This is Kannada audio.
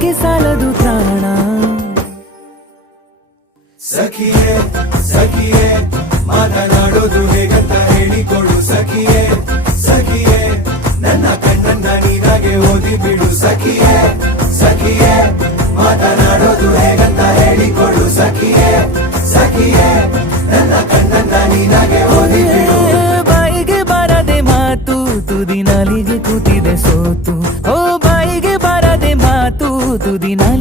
ಪ್ರೇಮಕ್ಕೆ ಸಾಲದು ಪ್ರಾಣ. ಸಖಿಯೇ ಸಖಿಯೇ ಮಾತನಾಡೋದು ಹೇಗಂತ ಹೇಳಿಕೊಡು ಸಖಿಯೇ ಸಖಿಯೇ ನನ್ನ ಕಣ್ಣನ್ನ ನೀನಾಗೆ ಓದಿ ಬಿಡು ಸಖಿಯೇ ಸಖಿಯೇ ಮಾತನಾಡೋದು ಹೇಗಂತ ಹೇಳಿಕೊಡು ಸಖಿಯೇ ಸಖಿಯೇ ನನ್ನ ಕಣ್ಣನ್ನ ನೀನಾಗೆ ಓದಿ ಬಿಡು. ಬಾಯಿಗೆ ಬಾರದೆ ಮಾತು ತುದಿ ನಾಲಿಗೆ ಕೂತಿದೆ ಸೋತು. ಓ ಬಾಯಿಗೆ ಬಾರದೆ ಮಾತು ತುದಿ ನಾಲಿಗೆ